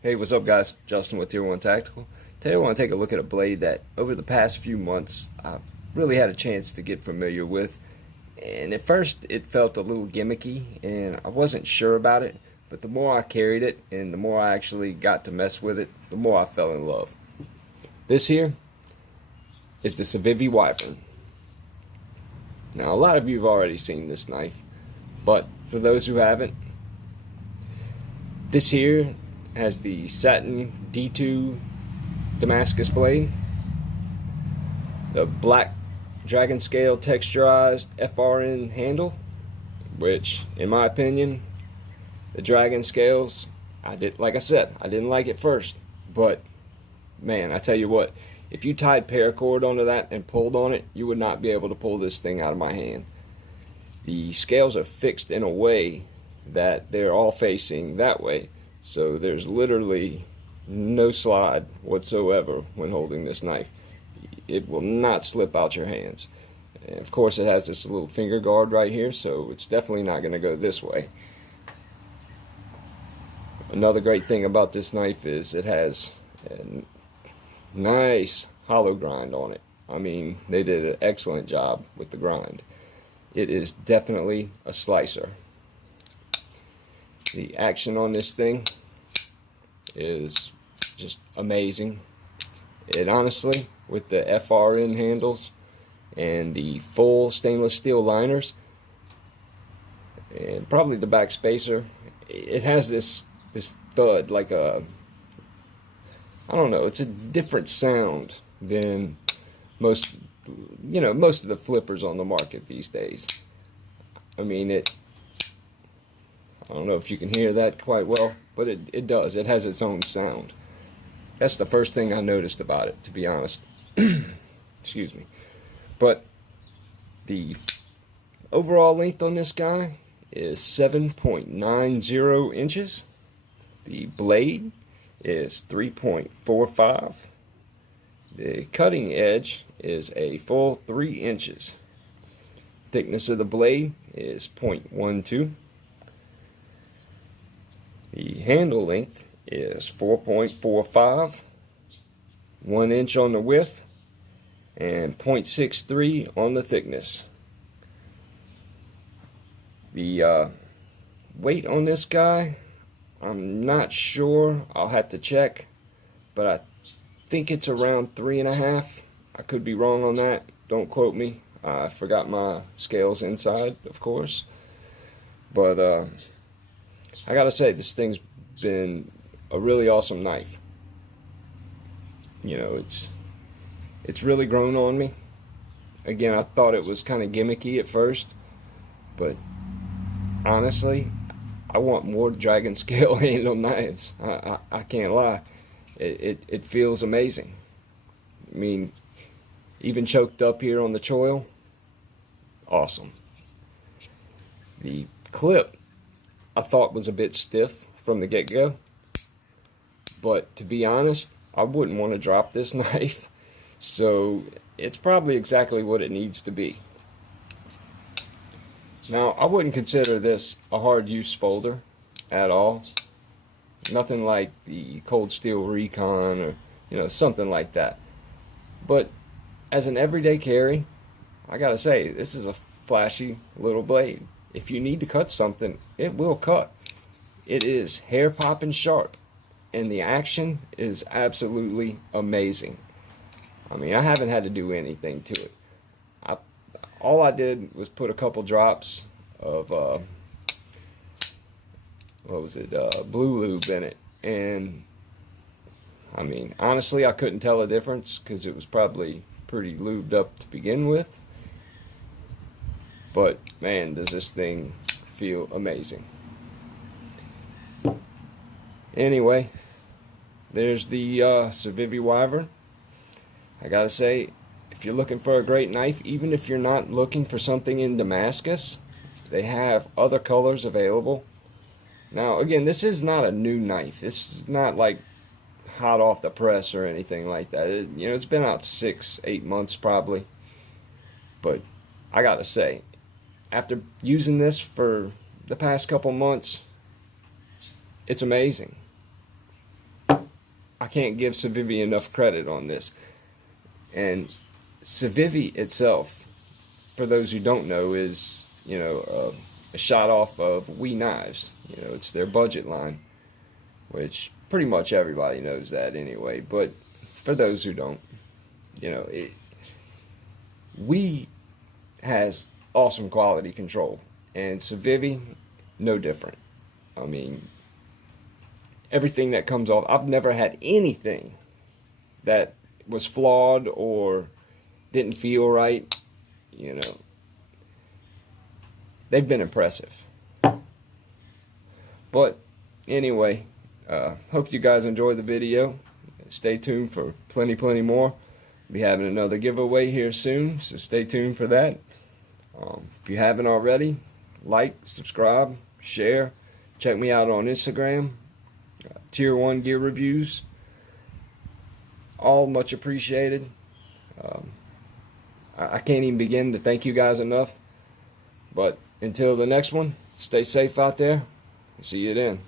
Hey, what's up, guys? Justin with Tier 1 Tactical. Today I want to take a look at a blade that over the past few months I've really had a chance to get familiar with. And at first it felt a little gimmicky and I wasn't sure about it, but the more I carried it and the more I actually got to mess with it, the more I fell in love. This here is the CIVIVI Wyvern. Now, a lot of you have already seen this knife, but for those who haven't, this here has the satin D2 Damascus blade, the black dragon scale texturized FRN handle, which in my opinion, the dragon scales, like I said, I didn't like it first, but man, I tell you what, if you tied paracord onto that and pulled on it, you would not be able to pull this thing out of my hand. The scales are fixed in a way that they're all facing that way, so there's literally no slide whatsoever when holding this knife. It will not slip out your hands. And of course, it has this little finger guard right here, so it's definitely not going to go this way. Another great thing about this knife is it has a nice hollow grind on it. I mean, they did an excellent job with the grind. It is definitely a slicer. The action on this thing is just amazing. It honestly, with the FRN handles and the full stainless steel liners and probably the back spacer, it has this thud, like a, I don't know, it's a different sound than most of the flippers on the market these days. I mean, I don't know if you can hear that quite well, but it does. It has its own sound. That's the first thing I noticed about it, to be honest. Excuse me. But the overall length on this guy is 7.90 inches. The blade is 3.45. The cutting edge is a full 3 inches. Thickness of the blade is 0.12. The handle length is 4.45, 1 inch on the width, and 0.63 on the thickness. The weight on this guy, I'm not sure. I'll have to check, but I think it's around 3.5. I could be wrong on that. Don't quote me. I forgot my scales inside, of course. But I gotta say, this thing's been a really awesome knife. You know, it's really grown on me. Again, I thought it was kind of gimmicky at first, but honestly, I want more dragon scale handle knives. I can't lie. It feels amazing. I mean, even choked up here on the choil, awesome. The clip I thought was a bit stiff from the get-go, but to be honest, I wouldn't want to drop this knife, so it's probably exactly what it needs to be. Now, I wouldn't consider this a hard use folder at all. Nothing like the Cold Steel Recon or something like that. But as an everyday carry, I gotta say, this is a flashy little blade. If you need to cut something, it will cut. It is hair popping sharp, and the action is absolutely amazing. I mean, I haven't had to do anything to it. All I did was put a couple drops of blue lube in it, and I mean, honestly, I couldn't tell a difference because it was probably pretty lubed up to begin with. But man, does this thing feel amazing. Anyway, there's the CIVIVI Wyvern. I gotta say, if you're looking for a great knife, even if you're not looking for something in Damascus, they have other colors available. Now, again, this is not a new knife. This is not like hot off the press or anything like that. It's been out 6-8 months probably. But I gotta say, after using this for the past couple months, it's amazing. I can't give CIVIVI enough credit on this. And CIVIVI itself, for those who don't know, is, you know, a shot off of We Knives. You know, it's their budget line, which pretty much everybody knows that anyway. But for those who don't, you know, We has awesome quality control, and CIVIVI, no different. I mean, everything that comes off, I've never had anything that was flawed or didn't feel right. You know, they've been impressive. But anyway, hope you guys enjoyed the video. Stay tuned for plenty more. Be having another giveaway here soon, so stay tuned for that. If you haven't already, like, subscribe, share. Check me out on Instagram. Tier 1 gear reviews. All much appreciated. I can't even begin to thank you guys enough. But until the next one, stay safe out there. See you then.